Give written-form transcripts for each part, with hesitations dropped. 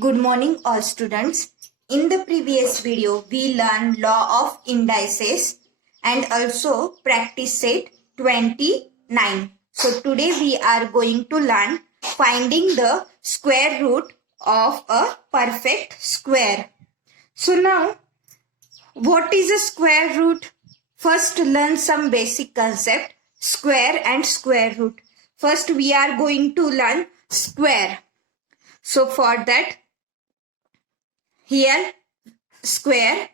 Good morning all students. In the previous video, we learned law of indices and also practice set 29. So today we are going to learn finding the square root of a perfect square. So now, what is a square root? First learn some basic concept, square and square root. First we are going to learn square. So for that, here square,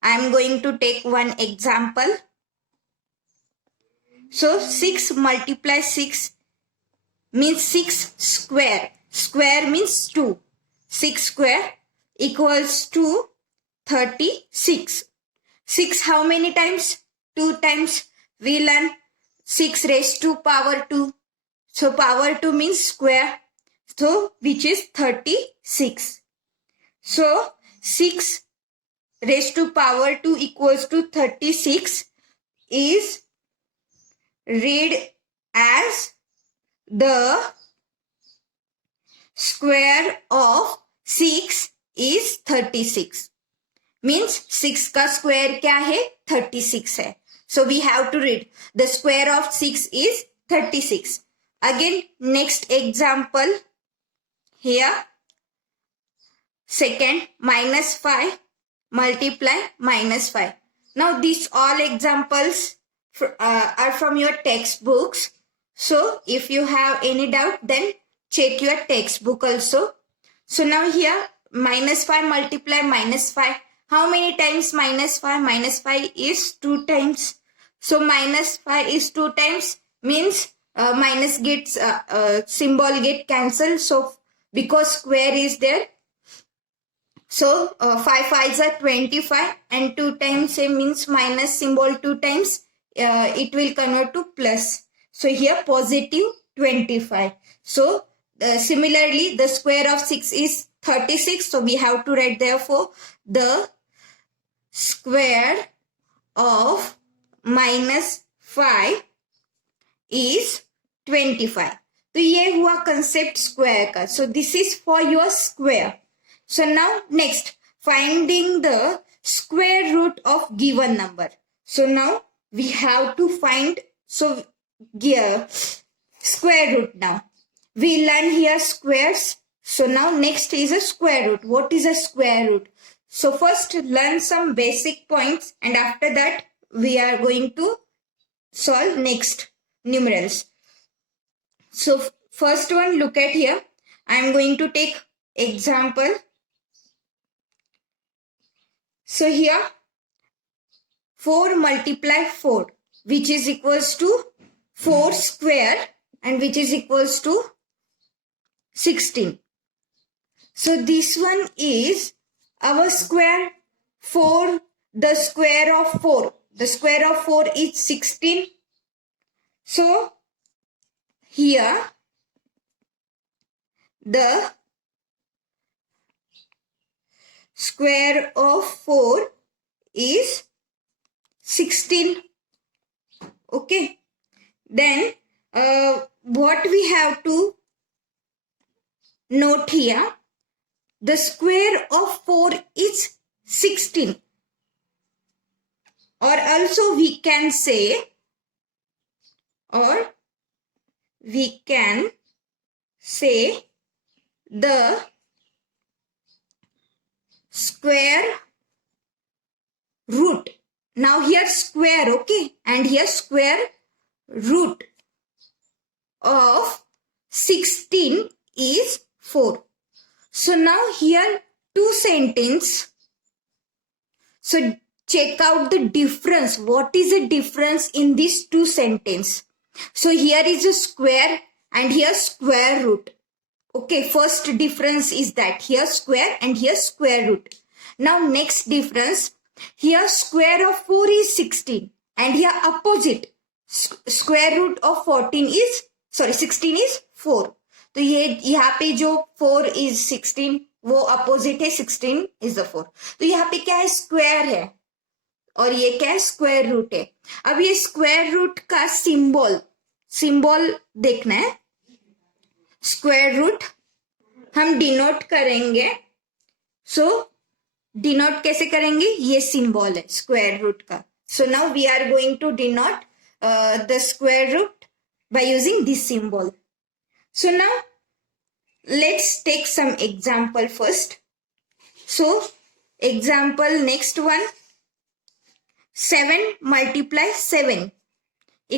I am going to take one example. So 6 multiply 6 means 6 square. Square means 2. 6 square equals to 36. 6 how many times? 2 times. We learn 6 raised to power 2. So power 2 means square. So which is 36. So 6 raised to power 2 equals to 36 is read as the square of 6 is 36. Means 6 का square क्या है? 36 है. So we have to read the square of 6 is 36. Again next example here. Second, minus 5 multiply minus 5. Now these all examples are from your textbooks. So if you have any doubt, then check your textbook also. So now here minus 5 multiply minus 5. How many times minus 5? Minus 5 is 2 times. So minus 5 is 2 times means minus gets symbol get cancelled. So because square is there. So 5 5s are 25 and 2 times means minus symbol 2 times. It will convert to plus. So here positive 25. So similarly the square of 6 is 36. So we have to write therefore the square of minus 5 is 25. तो ये हुआ concept square का. So this is for your square. So now next, finding the square root of given number. So now we have to find square root now. We learn here squares. So now next is a square root. What is a square root? So first learn some basic points and after that we are going to solve next numerals. So first one, look at here. I am going to take example. So here 4 multiply 4 which is equals to 4 square and which is equals to 16. So this one is our square. 4, the square of 4. The square of 4 is 16. So here the square of 4 is 16. Okay. Then what we have to note here, the square of 4 is 16. Or also we can say the square root. Now here square, okay, and here square root of 16 is 4. So now here two sentence. So check out the difference. What is the difference in these two sentence? So here is a square and here square root. Okay, first difference is that here square and here square root. Now next difference, here square of 4 is 16 and here opposite square root of 16 is 4. तो ये यहाँ पे जो 4 is 16 वो opposite है, 16 is the 4. तो यहाँ पे क्या है, स्क्वायर है और ये क्या है, स्क्वायर रूट है. अब ये स्क्वायर रूट का सिंबल देखना है. स्क्वायर रूट हम डिनोट करेंगे. सो डिनोट कैसे करेंगे? ये सिंबल है स्क्वायर रूट का. So now we are going to denote the square root by using this symbol. So now let's take some example first. So example next one, 7 multiply 7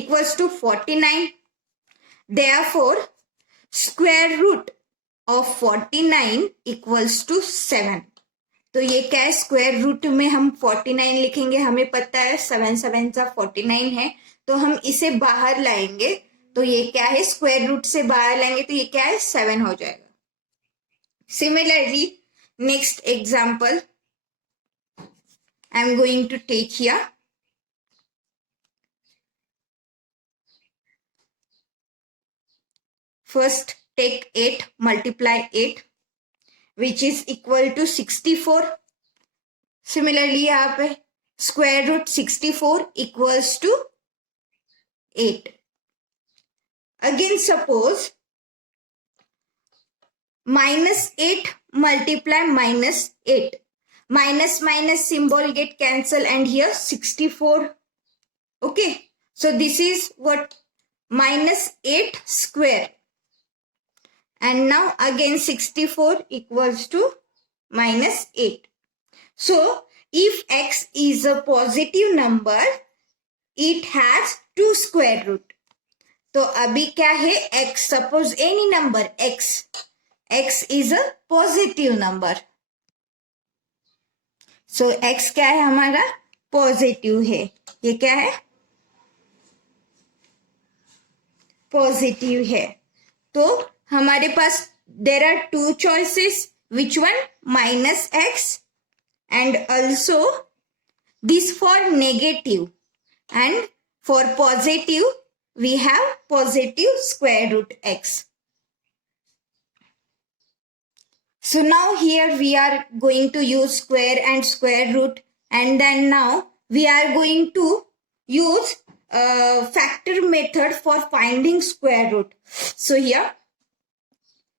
equals to 49. Therefore square root of 49 equals to 7. तो ये क्या है? Square root में हम 49 लिखेंगे. हमें पता है 7 7 जा 49 है, तो हम इसे बाहर लाएंगे. तो ये क्या है? स्क्वायर रूट से बाहर लाएंगे तो ये क्या है? 7 हो जाएगा. Similarly next example I am going to take here. First take 8 multiply 8 which is equal to 64. Similarly यहाँ पे square root 64 equals to 8. Again suppose minus 8 multiply minus 8. Minus minus symbol get cancelled and here 64. Okay. So this is what? Minus 8 square. And now again 64 equals to minus 8. So if x is a positive number, it has 2 square root. तो अभी क्या है? x, suppose any number x is a positive number. So x क्या है हमारा? Positive है. ये क्या है? पॉजिटिव है. तो हमारे पास there are two choices. Which one? Minus x and also this for negative, and for positive we have positive square root x. So now here we are going to use square and square root, and then now we are going to use factor method for finding square root. So here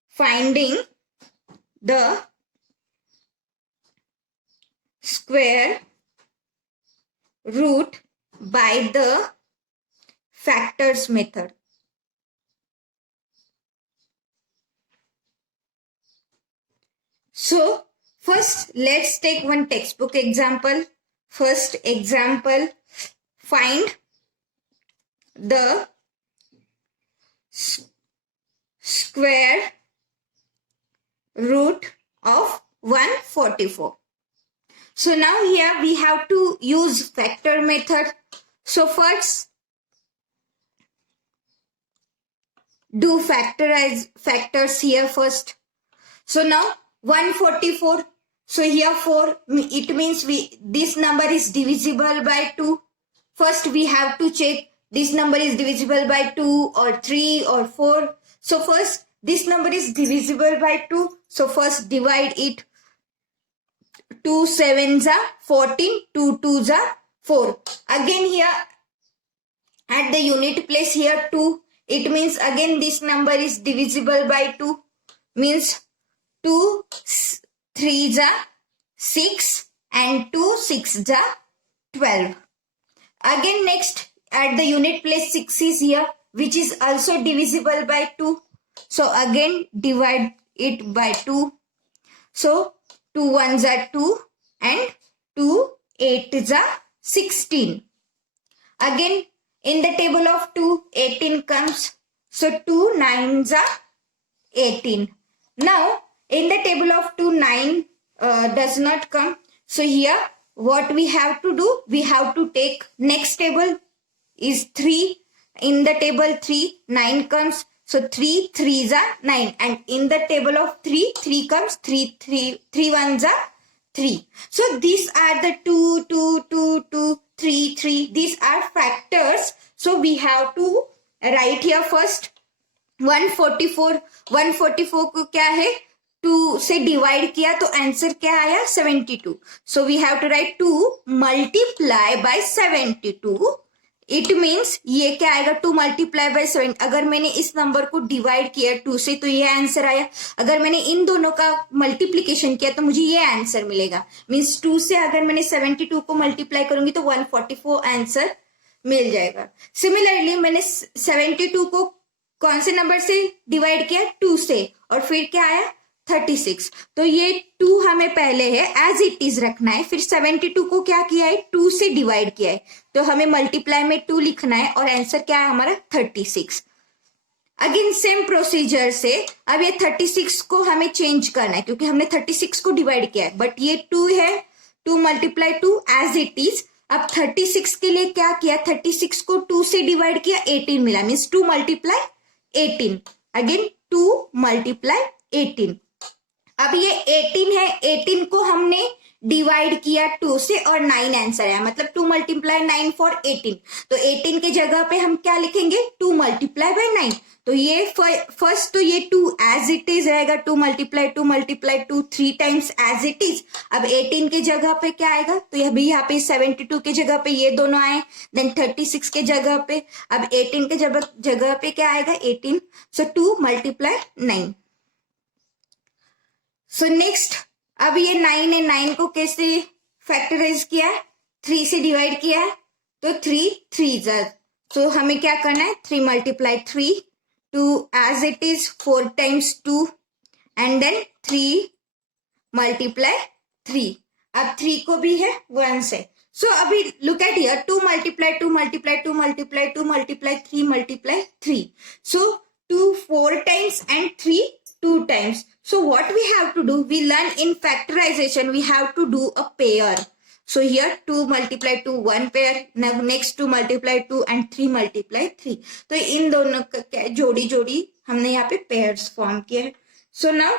finding the square root by the factors method. So first let's take one textbook example. First example, find the square root of 144. So now here we have to use factor method. So first do factors here first. So now 144. So here 4, it means this number is divisible by 2. First we have to check this number is divisible by 2 or 3 or 4. So first this number is divisible by 2. So first divide it. 2 7s are 14, 2 2s are 4. Again here at the unit place here 2. It means again this number is divisible by 2. Means 2 3s are 6 and 2 6s are 12. Again next at the unit place 6 is here, which is also divisible by 2. So again divide it by 2. So 2 1s are 2 and 2 8s are 16. Again in the table of 2 18 comes. So 2 9s are 18. Now in the table of 2 9 does not come. So here what we have to do, we have to take next table is 3. In the table 3 9 comes. So 3 3s are 9, and in the table of 3 comes. 3 1s are 3. So these are the 2 2 2 2 3 3. These are factors. So we have to write here first 144. 144 को क्या है? 2 से divide किया तो answer क्या आया? 72. So we have to write 2 multiply by 72 it means ये क्या आएगा 2 मल्टीप्लाई बाय 7। अगर मैंने इस नंबर को डिवाइड किया 2 से तो ये आंसर आया। अगर मैंने इन दोनों का मल्टीप्लीकेशन किया तो मुझे ये आंसर मिलेगा। मीन्स 2 से अगर मैंने 72 को मल्टीप्लाई करूंगी तो 144 आंसर मिल जाएगा। सिमिलरली मैंने 72 को कौन से नंबर से डिवाइड किया 2 से, और फिर क्या आया 36। तो ये 2 हमें पहले है एज इट इज रखना है, फिर 72 को क्या किया है 2 से डिवाइड किया है, तो हमें मल्टीप्लाई में 2 लिखना है और आंसर क्या है हमारा 36। अगेन सेम प्रोसीजर से अब ये 36 को हमें चेंज करना है क्योंकि हमने 36 को डिवाइड किया है, बट ये 2 है, 2 मल्टीप्लाई 2 एज इट इज। अब 36 के लिए क्या किया, 36 को 2 से डिवाइड किया 18 मिला, मीन्स 2 मल्टीप्लाई 18। Again 2 multiply 18। अब ये 18 है, 18 को हमने डिवाइड किया 2 से और 9 आंसर है, मतलब 2 मल्टीप्लाई 9 फॉर 18। तो 18 के जगह पे हम क्या लिखेंगे 2 मल्टीप्लाई बाय 9। तो ये फर्स्ट तो ये 2 एज इट इज रहेगा, 2 multiply 2 3 times as it is. अब 18 के जगह पे क्या आएगा, तो ये भी यहाँ पे 72 के जगह पे ये दोनों आए, देन 36 के जगह पे, अब 18 के जगह पे क्या आएगा 18। सो 2 मल्टीप्लाई 9। सो नेक्स्ट अब ये 9 है, 9 को कैसे फैक्टराइज किया है 3 से डिवाइड किया है, तो 3 3 तो हमें क्या करना है 3 multiply 3 2 as it is 4 times 2 and then 3 multiply 3। अब 3 को भी है 1 से। सो अभी look at here 2 multiply 2 multiply 2 multiply 2 multiply 3 multiply 3। So 2 4 times and 3 2 times. So what we have to do, we learn in factorization we have to do a pair. So here 2 multiply 2 1 pair, now next 2 multiply 2 and 3 multiply 3. तो इन दोनों का जोड़ी जोड़ी हमने यहाँ पे pairs form किए हैं। सो नाउ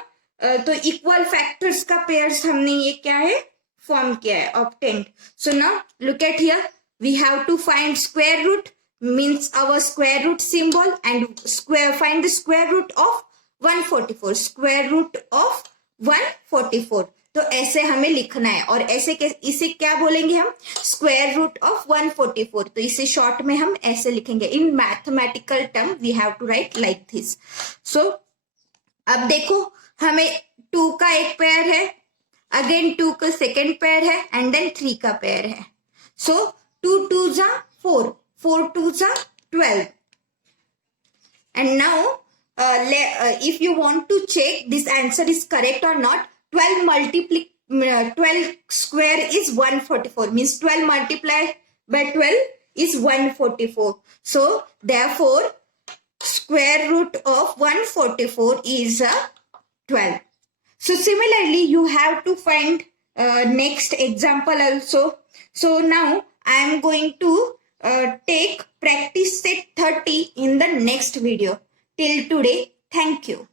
तो इक्वल फैक्टर्स का पेयर्स हमने ये क्या है फॉर्म किया है obtained. So now look at here, we have to find square root means our square root symbol and find the square root of 144, square root of 144। तो ऐसे हमें लिखना है और ऐसे इसे क्या बोलेंगे हम स्क्वायर रूट ऑफ 144। तो इसे शॉर्ट में हम ऐसे लिखेंगे, in mathematical term we have to write like this. So अब देखो हमें 2 का एक पेयर है, अगेन 2 का सेकेंड पेयर है एंड देन 3 का पेयर है। सो 2 2 जा 4, 4 2 जा 12। And now if you want to check this answer is correct or not, 12 square is 144, means 12 multiplied by 12 is 144. So therefore square root of 144 is 12. So similarly you have to find next example also. So now I am going to take practice set 30 in the next video. Till today, thank you.